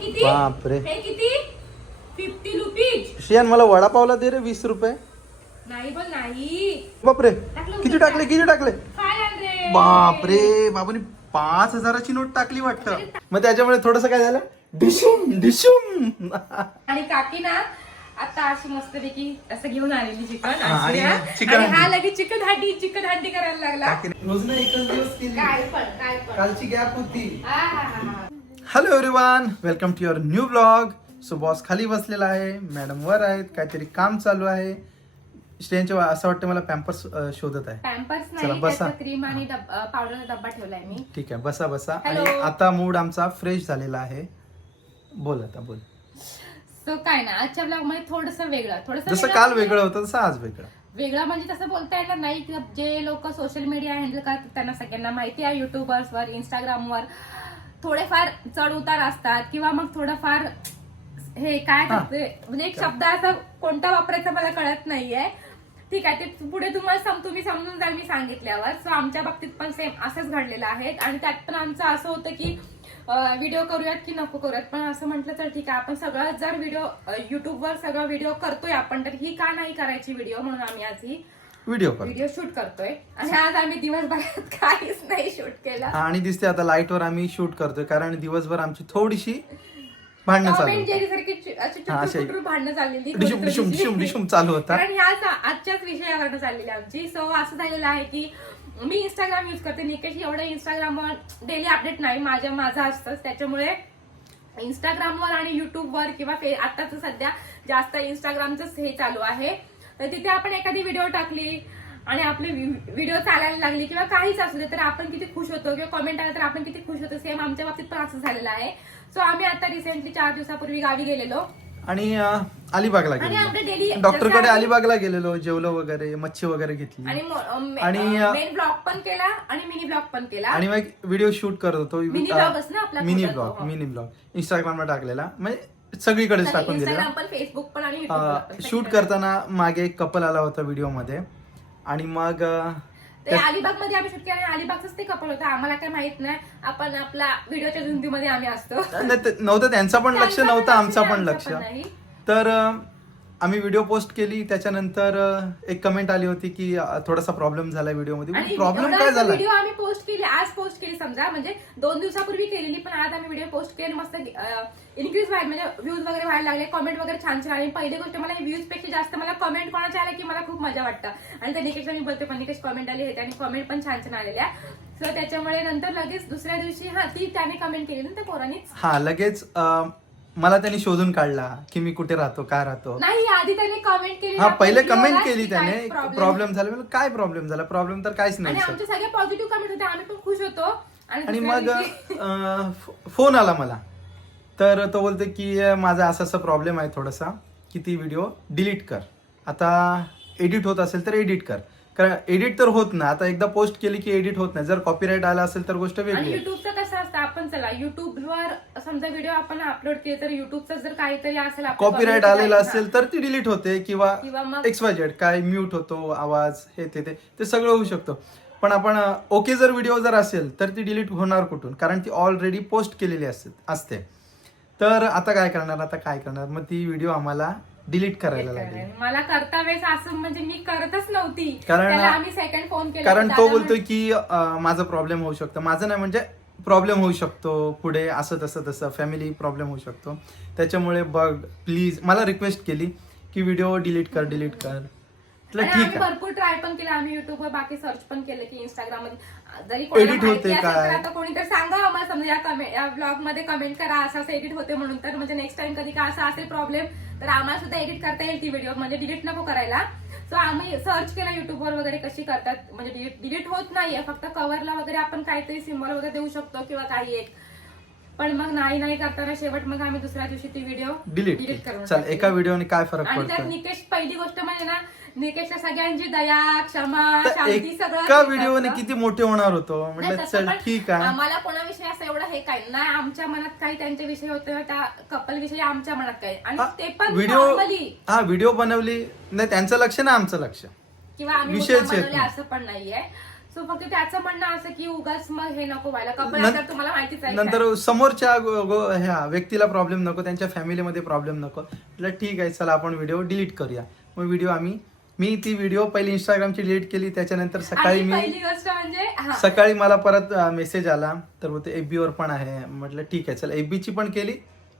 बापरे. हे किती? फिफ्टी रुपीज श्रेयान मला वडापावला दे रे वीस रुपये. नाही बोल नाही. बापरे. किती टाकले? किती टाकले? बापरे बाबाने पाच हजाराची नोट टाकली वाटतं. मग त्याच्यामुळे थोडस काय झालं? डिशुम डिशुम. आणि काकी ना आता अशी मस्तपैकी असं घेऊन आलेली चिकन. आणि हा. लगेच चिकन हंडी चिकन हंडी करायला लागला. रोज ना एकच दिवस केली. काय पण काय पण. कालची गॅप होती. Hello everyone welcome to your new blog so boss खाली बसलेला आहे मॅडम वर आहेत काहीतरी काम चालू आहे. श्रेयांच्या असं वाटतं मला पॅम्पर्स शोधत आहे. पॅम्पर्स चला, नाही बसा. त्याचा क्रीम आणि डब- अं, पावडरचा डब्बा ठेवलाय मी. ठीक आहे बसा बसा. Hello. आणि आता मूड आमचा फ्रेश झालेला आहे. बोल आता बोल. सो काय ना आजच्या ब्लॉगमध्ये थोडस वेगळं थोडस जसं काल वेगळं होतं तसं आज वेगळं. वेगळं म्हणजे तसं बोलता येणार नाही की जे लोक सोशल मीडिया हँडल करतात त्यांना सगळ्यांना माहिती आहे युट्यूबर्सवर इंस्टाग्रामवर थोडेफार चढ उतार असतात किंवा मग थोडंफार हे काय हा. करते म्हणजे एक शब्द असा कोणता वापरायचा मला कळत नाहीये. ठीक आहे ते पुढे तुम्हाला सम तुम्ही समजून जाल मी सांगितल्यावर. सो आमच्या बाबतीत पण सेम असंच घडलेलं आहे. आणि त्यात पण आमचं असं होतं की व्हिडिओ करूयात की नको करूयात. पण असं म्हटलं तर ठीक आहे आपण सगळं जर व्हिडिओ युट्यूबवर सगळं व्हिडिओ करतोय आपण तर ही का नाही करायची व्हिडिओ म्हणून आम्ही आज ही व्हिडिओ कर व्हिडिओ शूट करतोय. आणि आज आम्ही दिवसभरात काहीच नाही शूट केलं. आणि दिसते आता लाईटवर आम्ही शूट करतोय कारण दिवसभर आमची थोडीशी भांडणं चालू टॉम अँड. जेरी सारखी चु- अशी हा, अशी. चुटूर भांडणं चाललेली डिशुम डिशुम डिशुम डिशुम चालू होता कारण ह्याच आजच्याच विषयावरनं चाललेली आमची. सो असं झालेलं आहे की मी इंस्टाग्राम युज करते निकेश एवढं इंस्टाग्रामवर डेली अपडेट नाही. माझ्या माझं असतंच. त्याच्यामुळे इंस्टाग्रामवर आणि युट्यूबवर किंवा फे आता तर सध्या जास्त इंस्टाग्रामच हे चालू आहे. तर तिथे आपण एखादी व्हिडिओ टाकली आणि आपली व्हिडिओ चालायला लागली किंवा काहीच असू दे तर आपण किती खुश होतो किंवा कमेंट आला तर आपण किती खुश होतो सेम आमच्या बाबतीत पण असं झालेलं आहे. सो आम्ही आता रिसेंटली चार दिवसापूर्वी गावी गेलेलो. आणि अलिबागला गेलेलो. डॉक्टरकडे अलिबागला गेलेलो जेवलो वगैरे मच्छी वगैरे घेतली. आणि मेन ब्लॉग पण केला आणि मिनी ब्लॉग पण केला. आणि मग व्हिडिओ शूट करत होतो. मिनी छोटा तो, ब्लॉग. मिनी ब्लॉग इंस्टाग्रामला टाकलेला. म्हणजे सगळीकडेच टाकून दिलेला पण फेसबुक पण आणि. शूट करताना मागे एक कपल आला होता व्हिडिओमध्ये. आणि मग ते अलिबागमध्ये आम्ही शूट केलं आणि अलिबागच ते कपल होतं. आम्हाला काय माहीत नाही. आपण आपला व्हिडिओच्या धुंदीमध्ये आम्ही असतो. नव्हतं त्यांचा पण लक्ष नव्हतं आमचा पण लक्ष. तर आम्ही व्हिडिओ पोस्ट केली त्याच्यानंतर एक कमेंट आली होती की थोडासा प्रॉब्लेम झाला व्हिडिओमध्ये आणि प्रॉब्लेम काय झाला व्हिडिओ आम्ही पोस्ट केली आज पोस्ट केली समजा. म्हणजे दोन दिवसापूर्वी केलेली पण आज आम्ही व्हिडिओ पोस्ट केली. मस्त इन्क्रीज व्हायला म्हणजे व्ह्यूज वगैरे व्हायला लागले कमेंट वगैरे छान छान. आणि पहिली गोष्ट मला व्ह्यूजपेक्षा जास्त मला कमेंट कोणाच्या आल्या की मला खूप मजा वाटतं. आणि त्या निकेशला मी बोलते पण निकेश कमेंट आली होती आणि कमेंट पण छान छान आलेल्या सो त्याच्यामुळे नंतर लगेच दुसऱ्या दिवशी हा ती त्याने कमेंट केली ना त्या पोरांनीच? हा लगेच मला त्यांनी शोधून काढला की मी कुठे राहतो काय राहतो. नाही आधी त्याने कमेंट केली हा पहिले कमेंट केली त्याने. प्रॉब्लेम झाला. काय प्रॉब्लेम झाला? प्रॉब्लेम तर काहीच नाही सर आमचे सगळे पॉझिटिव्ह कमेंट होते. आम्ही पण खुश होतो. आणि दुसऱ्या मग दिवशी- अं, फ- फोन आला मला. तर तो बोलते की अं, माझा असा असा प्रॉब्लेम आहे थोडासा. की ती व्हिडिओ डिलीट कर. आता एडिट होत असेल तर एडिट कर. कारण एडिट तर होत नाही आता एकदा पोस्ट केली की एडिट होत नाही. जर कॉपीराईट आला असेल तर गोष्ट आणि वेगळी आहे. युट्यूबचं कसं असतं आपण चला युट्यूबवर समजा व्हिडिओ आपण अपलोड केले तर युट्यूबचं जर काहीतरी असेल कॉपीराईट copyright आलेलं आहे, असेल तर ती डिलीट होते किंवा किंवा मग एक्स वाय झेड काय म्यूट होतो आवाज हे ते ते ते सगळं होऊ शकतं. पण आपण ओके जर व्हिडिओ जर असेल तर ती डिलीट होणार कुठून? कारण ती ऑलरेडी पोस्ट केलेली असते असते. तर आता काय करणार? आता काय करणार? मग ती व्हिडिओ आम्हाला डिलीट करायला लागली. मला करता वेळेस असं म्हणजे मी करतच नव्हती. कारण- त्याला आम्ही सेकंड फोन केला कारण तो बोलतोय की अं, माझा प्रॉब्लेम होऊ शकतो. माझं नाही म्हणजे प्रॉब्लेम होऊ शकतो पुढे असं तसं तसं. फॅमिली प्रॉब्लेम होऊ शकतो. त्याच्यामुळे बघ प्लीज मला रिक्वेस्ट केली की व्हिडिओ डिलीट कर डिलीट कर. म्हटलं आणि ठीक आहे. भरपूर ट्राय पण केलं. आम्ही युट्यूबवर बाकी सर्च पण केलं की इंस्टाग्राममध्ये. जरी कोणाला Edit माहिती होते असेल तर काय? आता कोणी तर सांगा आम्हाला. समजा या कमेंट या ब्लॉगमध्ये कमेंट करा. असं असं एडिट होते म्हणून. तर म्हणजे नेक्स्ट टाइम कधी का असं असेल प्रॉब्लेम तर आम्हाला सुद्धा एडिट करता येईल ती व्हिडिओ म्हणजे डिलीट नको करायला. सो आम्ही सर्च केलं युट्यूबवर वगैरे कशी करतात. म्हणजे डिलीट होत नाहीये. फक्त कव्हरला वगैरे आपण काहीतरी सिम्बॉल वगैरे देऊ शकतो किंवा काही एक. पण मग नाही नाही करताना शेवट मग आम्ही दुसऱ्या दिवशी ती व्हिडिओ डिलीट चल टाकली. एका व्हिडिओने काय फरक आणि त्यात निकेश पहिली गोष्ट म्हणजे ना निकेशला सगळ्यांची दया क्षमा तर शांती एका व्हिडिओने. किती मोठे होणार होतो? नाही, म्हटलं तसं चल पण ठीक आहे. आम्हाला कोणाविषयी असं एवढं हे काय नाही. आमच्या मनात काही त्यांच्या विषयी होते त्या कपल विषयी आमच्या मनात काही. आणि ते पण व्हिडिओ हा व्हिडिओ बनवली. नाही त्यांचं लक्ष ना आमचं लक्ष. किंवा आम्ही विषयच मुद्दाम येत बनवले नाही. असं पण नाहीये. सो फक्त त्याचं म्हणणं असं की उगाच मग हे नको व्हायला. कपल नं- तुम्हाला माहितीच आहे नंतर समोरच्या गो- गो- ह्या व्यक्तीला प्रॉब्लेम नको त्यांच्या फॅमिलीमध्ये प्रॉब्लेम नको. म्हटलं ठीक आहे चला आपण व्हिडिओ डिलीट करूया. मग व्हिडिओ आम्ही मी ती व्हिडिओ पहिली इंस्टाग्रामची डिलीट केली त्याच्यानंतर सकाळी आणि मी पहिली गोष्ट म्हणजे हा. सकाळी मला परत मेसेज आला तर मग ते FB वर पण आहे. म्हटलं ठीक आहे चल FB ची पण केली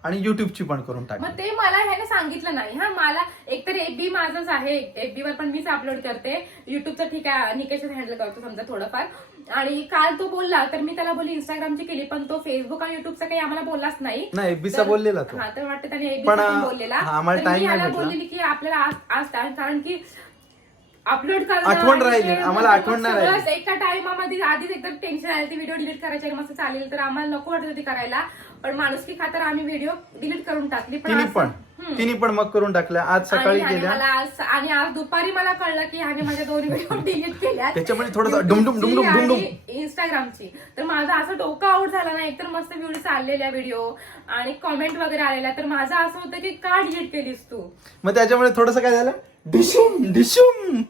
आणि युट्यूबची पण करून मग टाकली ते मला ह्याने सांगितलं नाही हा. मला एकतर एफबी माझंच आहे FB वर पण मीच अपलोड करते. युट्यूबचं ठीक आहे निकेशच हँडल करतो समजा थोडंफार. आणि काल तो बोलला तर मी त्याला बोलली इंस्टाग्रामची केली पण तो फेसबुक आणि युट्यूबचा काही आम्हाला बोललाच नाही. नाही FB चा तर- बोललेला तो. हा तर वाटतं त्याने एबी पण, बोललेला. हा, आम्हाला तर मी time नाही ह्याला भेटला. बोललेली की आपल्याला आज आज कारण की अपलोड करणं आठवण आणि राहिली, ते आम्हाला आठवण नाही सगळंच राहिली. एका टाइमामध्ये आधीच एकदम टेन्शन आलं ती व्हिडिओ डिलीट करायची आणि मस्त चालेल. तर आम्हाला नको वाटत होती करायला. पण माणुसकी खातर आम्ही व्हिडिओ डिलीट करून टाकली. पण तिने पण. हम्म. तिने पण मग करून टाकल्या आज सकाळी आणि केल्या मला आज आणि आज दुपारी मला कळलं की ह्याने माझ्या दोन व्हिडिओ डिलीट केल्या त्याच्यामुळे थोडंसं डुमडुम डुमडुम डुमडुम. इंस्टाग्रामची तर माझं असं डोकं आउट झालं ना एकतर मस्त व्हिडिओ चाललेल्या व्हिडिओ आणि कमेंट वगैरे आलेल्या. तर माझं असं होतं की का डिलीट केलीस तू? मग त्याच्यामुळे थोडंसं काय झालं? डिशुम डिशुम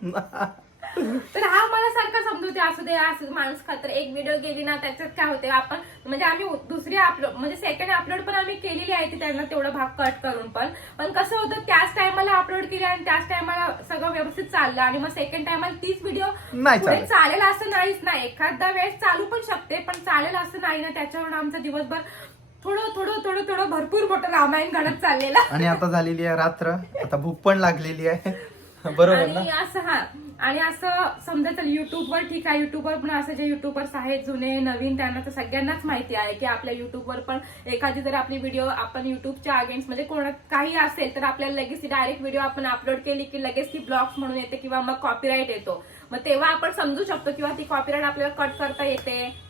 तर हा मला सारखा समजवते असू दे असं माणूस खातर एक व्हिडिओ गेली ना त्याच्यात काय होते आपण म्हणजे आम्ही दुसरी अपलोड म्हणजे सेकंड अपलोड पण आम्ही केलेली आहे ती त्यांना तेवढा भाग कट करून पण. पण कसं होतं त्याच टायमाला अपलोड केली आणि त्याच टायमाला सगळं व्यवस्थित चाललं आणि मग सेकंड टायमाला तीच व्हिडिओ नाही. चालेल असं नाहीच. नाही एखादा वेळेस चालू पण शकते पण चालेल असं नाही ना त्याच्यावर आमचा दिवसभर थोडं थोडं थोडं थोडं भरपूर मोठं रामायण घडत चाललेलं. आणि आता झालेली आहे रात्र. आता भूक पण लागलेली आहे. बरोबर ना? आणि असं हा. आणि असं समजा तर युट्यूबवर ठीक आहे युट्यूबवर पण असं जे युट्यूबर्स आहेत जुने नवीन त्यांना तर सगळ्यांनाच माहिती आहे की आपल्या युट्यूबवर पण एखादी जर आपली व्हिडिओ आपण युट्यूबच्या अगेन्स्ट म्हणजे कोणात काही असेल तर आपल्याला लगेच ती डायरेक्ट व्हिडिओ आपण अपलोड केली की लगेच ती ब्लॉग्स म्हणून येते किंवा मग कॉपीराईट येतो. मग तेव्हा आपण समजू शकतो किंवा ती कॉपीराईट आपल्याला कट करता येते.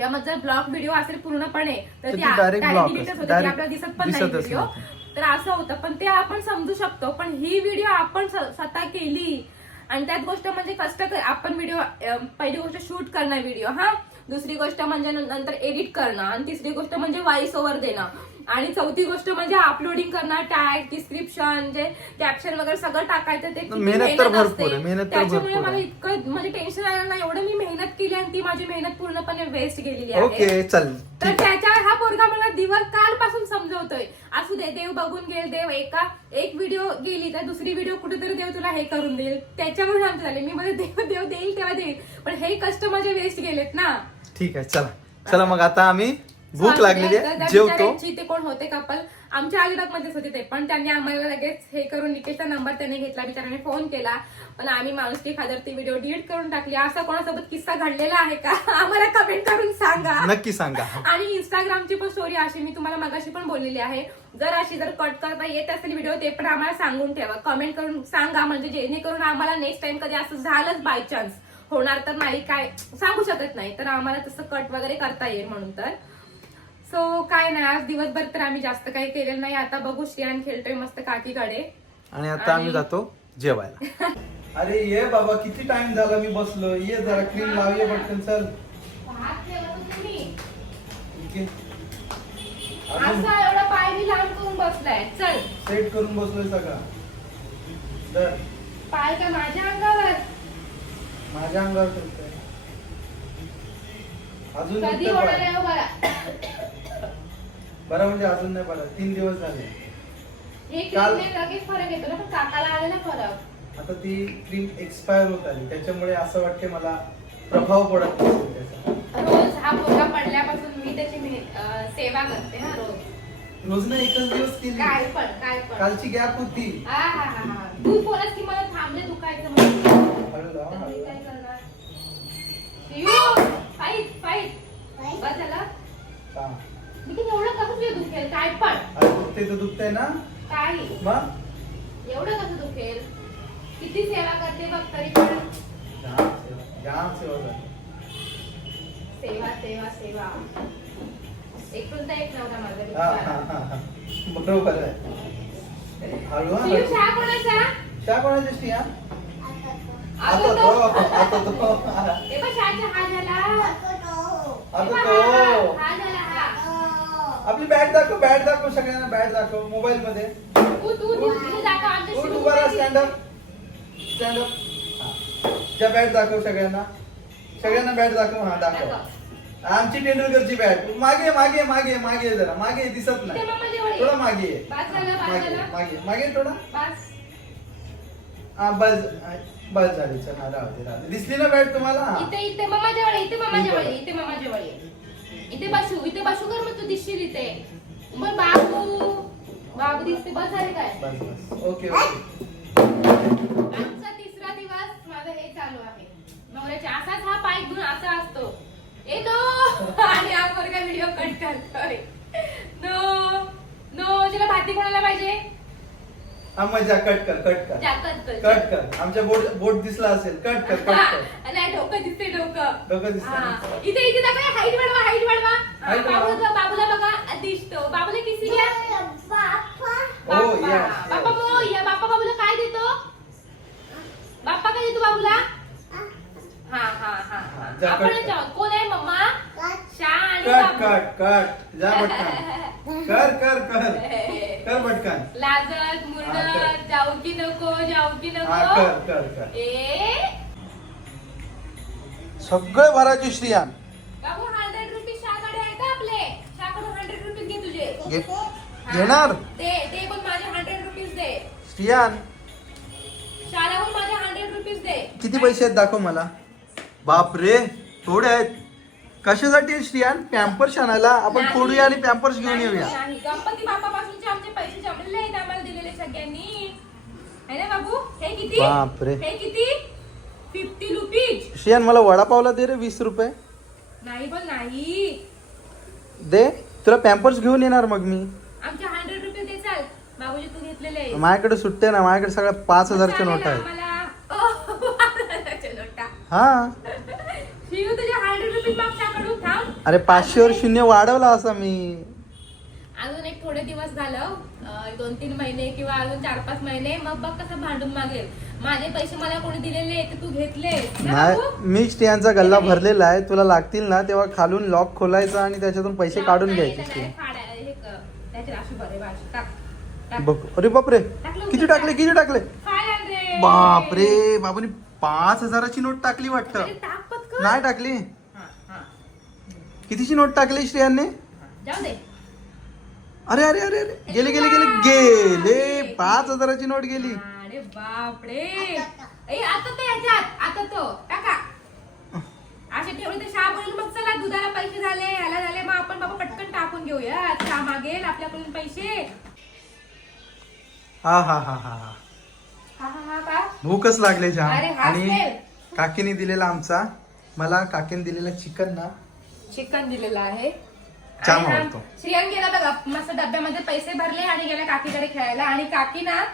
किंवा मग जर ब्लॉक व्हिडिओ असेल पूर्णपणे तर ती ती direct block डिलीटच असते. होते ती Direct आपल्याला दिसत पण नाही दिसतच व्हिडिओ. तर असं होतं. पण ते आपण समजू शकतो. पण ही व्हिडिओ आपण स- स्वतः केली आणि त्यात गोष्ट म्हणजे कष्ट कर- आपण व्हिडिओ पहिली गोष्ट शूट करणं व्हिडिओ हा. दुसरी गोष्ट म्हणजे नं- नंतर एडिट करणं. आणि तिसरी गोष्ट म्हणजे व्हॉइस ओव्हर देणं. आणि चौथी गोष्ट म्हणजे अपलोडिंग करणं टॅग डिस्क्रिप्शन जे कॅप्शन वगैरे सगळं टाकायचं ते किती मेहनत तर असते. भरपूर आहे, मेहनत तर त्याच्यामुळे भरपूर मला आहे. इतकं म्हणजे टेन्शन आलं ना एवढं मी मेहनत केली आणि ती माझी मेहनत पूर्णपणे वेस्ट गेलेली आहे. ओके चल. तर ठीक त्याच्यावर हा पोरगा मला दिवस कालपासून समजवतोय. असू दे देव बघून गेल देव एका एक व्हिडिओ गेली तर दुसरी व्हिडिओ कुठेतरी देव तुला हे करून देईल. त्याच्यावरून आमचं झाले मी मध्ये देव देव देईल तेव्हा देईल. पण हे कष्ट माझे वेस्ट गेलेत ना. ठीक आहे चला. चला मग आता आम्ही भूक. लागलेली आहे. जेवतो. ते कोण होते कपल आमच्या अलिबाग मध्येच होते ते. पण त्यांनी आम्हाला लगेच हे करून निकेशचा नंबर त्यांनी घेतला. बिचाराने फोन केला. पण आम्ही माणुसकी खादर ती व्हिडिओ डिलीट करून टाकली. असा कोणासोबत किस्सा घडलेला आहे का? आम्हाला कमेंट करून सांगा. नक्की सांगा. आणि इंस्टाग्रामची पण स्टोरी अशी मी तुम्हाला मगाशी पण बोललेली आहे. जर अशी जर कट करता येत असेल व्हिडिओ ते पण आम्हाला सांगून ठेवा. कमेंट करून सांगा. म्हणजे जेणेकरून आम्हाला नेक्स्ट टाइम कधी असं झालंच बाय चान्स होणार तर नाही काय? सांगू शकत नाही. तर आम्हाला तसं कट वगैरे करता येईल म्हणून तर. सो काय नाही आज दिवसभर तर आम्ही जास्त काही केलेलं नाही. आता बघू श्रियान खेळतोय मस्त काकीकडे. आणि आता आम्ही जातो जेवायला. अरे ये बाबा किती टाइम झाला मी बसलो ये जरा क्रीम लावूया पटकन चल. ठीक आहे. अजून? असा एवढा पाय मी लांब करून बसलाय. चल. सेट करून बसलोय सगळा. पाय का माझ्या अंगावर? माझ्या अंगावर ठेवतोय. अजून कधी दुखतंय पाय. बरं म्हणजे अजून नाही बरं. तीन दिवस झाले. काल- क्रीमने लगेच फरक येतो ना? पण काकाला आलेला फरक. आता ती क्रीम एक्सपायर होत आली. त्याच्यामुळे असं वाटते मला प्रभाव पडत नसेल त्याचा रोज हा पोरगा पडल्यापासून मी त्याची सेवा करते हा रोज. रोज ना एकच दिवस केली. काय पण काय पण. कालची गॅप होती. तू बोलत की मला थांबले दुखायचं म्हणून. हळू लावा, तर हळू मी लावा. काय करणार शिव, फाईट फाईट बस झालं हा. मी किती एवढं कसं तुझे दुखेल काय पण अरे दुखते तर दुखतंय ना काय मग एवढं कसं दुखेल किती सेवा करते बघ तरी पण जाम सेवा जाम सेवा झाली सेवा सेवा सेवा एकूणता एक नवरा माझा हा हा बिचारा. हा हा बरोबर आहे हळू हा शिव, हळू. चहा कोणाचा चहा कोणाची असते हा आता आता तो तो आता तो ते पण चहाचा हा झाला आता ते पण तो हा- हा झाला हा आपली बॅट दाखव बॅट दाखव सगळ्यांना बॅट दाखव मोबाईल मध्ये तू तू तू तू दाखव आमच्या उठ शिव उभा राहा कुठे स्टँड अप स्टँड अप त्या बॅट दाखव सगळ्यांना सगळ्यांना बॅट दाखव हा दाखव आमची तेंडुलकरची बॅट मागे मागे मागे मागे जरा मागे दिसत नाही थोडा. मागे ये. झालं, मागे झालं. मागे मागे थोडा बस हा बस बस झाली चल हा, राहू दे, राहू दे. दिसली ना बॅट तुम्हाला हा. इथे इथे मम्मा जवळ इथे मम्मा. जवळ इथे मम्मा जवळ. इथे बसू इथे बसू कर मग तू दिसशील इथे. बर बाबू बाबू दिसते बस झाले काय? बस बस. Okay okay. आजचा तिसरा दिवस माझं हे चालू आहे. नवऱ्याच्या असाच हा पाय घेऊन असा असतो. येतो आणि हा पोरगा व्हिडिओ कट करतोय. नो नो तुला भाती कोणाला पाहिजे? हा मजा कट कर कट कर. जा, कट कर. कट कर. आमच्या बोट बोट दिसला असेल. कट कर कट कर. नाही डोकं दिसते डोकं. डोकं दिसतंय. हा. इथे इथे दाखव हाईट वाढवा हाईट वाढवा. हा. बाबूला बाबूला बघा दिसतो. बाबूला किसी घ्या हो बाप्पा. yes, बाप्पा. yes. बो या. बाप्पा बाबूला काय देतो? बाप्पा काय देतो बाबूला? हा हा हा. हा, आपण कट कर. जाऊ. कोण आहे मम्मा? शा आणि कट. कट कट जा पटकन. कर कर कर. कर हा, मुरडत कर. जाऊ की नको जाऊ की हा नको. कर कर कर. ए? सगळे भरायचे श्रियान. बाबू हंड्रेड रुपीज शाकडे आहे का आपले? शाकडून हंड्रेड रुपीज घे तुझे. हा. घेणार? दे दे पण माझे हंड्रेड रुपीज दे. श्रियान. शाळाहून माझे हंड्रेड रुपीज दे. किती पैसे आहेत दाखव मला. बाप रे थोडे आहेत. कशासाठी श्रियान? पॅम्पर्स आणायला. आपण नाही. फोडूया आणि पॅम्पर्स घेऊन नाही, येऊया. नाही. गणपती बाप्पापासूनचे आमचे पैसे जमलेले आहेत आम्हाला दिलेले सगळ्यांनी है ना बाबू? हे किती? बापरे. हे किती? Fifty rupees. श्रियान मला वडापावला दे रे वीस रुपये. नाही पण नाही. दे. तुला पॅम्पर्स घेऊन येणार मग मी. आमचे हंड्रेड रुपीज दे चाल. बाबूजी तू घेतलेले आहे. माझ्याकडे सुट्टे ना माझ्याकडे सगळ्या पाच हजारच्या नोट आहेत. हा. शिव तुझे हंड्रेड रुपीज मागच्याकडून थांब. अरे पाचशेवर शून्य वाढवला असा मी. अजून एक थोडे दिवस झालं. दोन तीन महिने किंवा अजून चार पाच महिने मग बघ कसं भांडून मागेल. माझे पैसे मला कोणी दिलेले ते तू घेतले नाही बाबू? मी स्टियांचा गल्ला भरलेला आहे तुला लागतील ना तेव्हा खालून लॉक खोलायचा आणि त्याच्यातून पैसे काढून घ्यायचे. बघ अरे बापरे किती टाकले किती टाकले? 500. बापरे बाबूने पाच हजाराची नोट टाकली वाटतं. नाही टाकली. कितीची नोट टाकली श्रेयांने? जाऊ दे. अरे अरे अरे अरे. गेले गेले गेले. गेले. पाच हजाराची नोट गेली. अरे बापरे. ए, आता तो ह्याच्यात आता तो. टाका. असे ठेवले तर शहा बोलून मग चला दुधाला पैसे झाले ह्याला झाले. मग आपण बाबा पटकन टाकून घेऊया. चहा मागेल आपल्याकडून पैसे. हा हा हा हा हा. हा हा हा का? भूकच लागले जाम अरे, हा आणि सेल. काकीने दिलेला आमचा. मला काकीने दिलेला चिकन ना. चिकन दिलेलं आहे. जाम आणि. श्रियान गेला बघा मस्त डब्यामध्ये पैसे भरले आणि गेला काकीकडे खेळायला. आणि काकी ना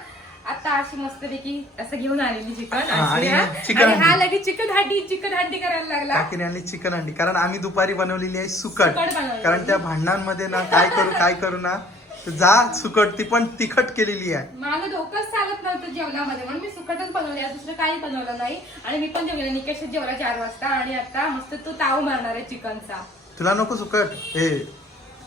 आता अशी मस्तपैकी असं घेऊन आलेली चिकन हा, आणि हा हंडी. लगेच चिकन हंडी चिकन हंडी करायला लागला. काकीने आणली चिकन अंडी कारण आम्ही दुपारी बनवलेली आहे सुकट. सुकट बनवलेली. कारण त्या भांडणांमध्ये ना काय करू काय करू ना तर जा सुकट ती पण तिखट केलेली आहे. माझं डोकंच चालत नव्हतं जेवणामध्ये. म्हणून मी सुकटच बनवले आज दुसरं काही बनवलं नाही. आणि मी पण जेवले निकेश जेवला चार वाजता. आणि आता मस्त तो ताव मारणार आहे चिकनचा. तुला नको सुकट. हे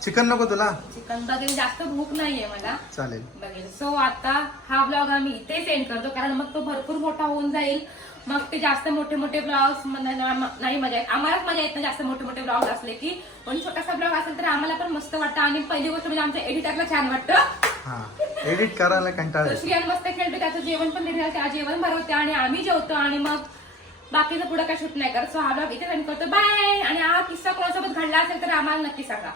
चिकन नको तुला. चिकन बघेल जास्त भूक नाहीये मला. चालेल. बघेल. सो आता हा ब्लॉग आम्ही इथे सेंड करतो. कारण मग तो भरपूर मोठा होऊन जाईल. मग ते जास्त मोठे मोठे ब्लॉग्स नाही मजा येत. आम्हालाच मजा येत नाही जास्त मोठे मोठे ब्लॉग असले की. पण छोटासा ब्लॉग असेल तर आम्हाला पण मस्त वाटतं. आणि पहिली गोष्ट म्हणजे आमच्या एडिटरला छान वाटतं. एडिट करायला कंटाळा. श्रियान मस्त खेळतो. त्याचं जेवण पण जेवण भरवते आणि आम्ही जेवतो. आणि मग बाकीचं पुढं काय शूट नाही करत. सो हा ब्लॉग इथे करतो. बाय आणि हा किस्सा कोणासोबत घडला असेल तर आम्हाला नक्की सांगा.